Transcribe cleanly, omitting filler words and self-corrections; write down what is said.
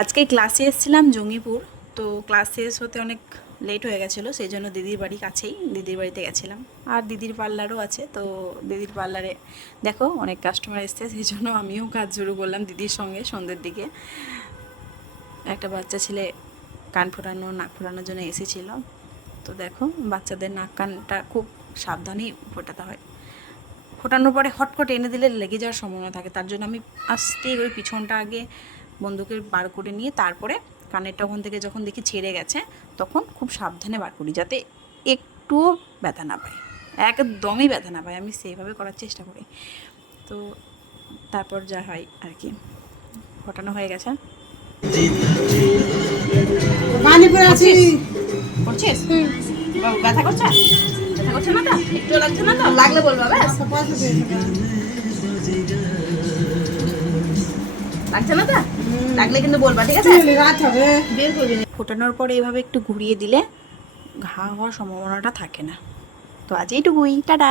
আজকে ক্লাসে এসেছিলাম জঙ্গিপুর, তো ক্লাস শেষ হতে অনেক লেট হয়ে গেছিলো, সেই জন্য দিদির বাড়ি কাছেই, দিদির বাড়িতে গেছিলাম। আর দিদির পার্লারও আছে, তো দিদির পার্লারে দেখো অনেক কাস্টমার এসছে, সেই জন্য আমিও কাজ শুরু করলাম দিদির সঙ্গে সন্ধ্যের দিকে। একটা বাচ্চা ছেলে কান ফোটানো নাক ফোটানোর জন্য এসেছিলো। তো দেখো বাচ্চাদের নাক কানটা খুব সাবধানেই ফোটাতে হয়, ফোটানোর পরে হট করে এনে দিলে লেগে যাওয়ার সম্ভাবনা থাকে, তার জন্য আমি আস্তে করে পিছনটা আগে বন্দুকের বার করে নিয়ে তারপরে কানেরটা ওখান থেকে যখন দেখি ছেড়ে গেছে তখন খুব সাবধানে বার করি, যাতে একটুও ব্যথা না পায়, একদমই ব্যথা না পায়, আমি সেইভাবে করার চেষ্টা করি। তো তারপর যা হয় আর কি, ফোটানো হয়ে গেছে। করছিস? ব্যথা করছে? ব্যথা করছে না তো? একটু লাগছে না তো? লাগলে বলবা, ব্যাস। লাগছে না তো? লাগলে কিন্তু বলবা, ঠিক আছে? বের করবি না। ফোটানোর পরে এইভাবে একটু ঘুরিয়ে দিলে ঘা হওয়ার সম্ভাবনাটা থাকে না। তো আজ এইটুকুই, টাটা।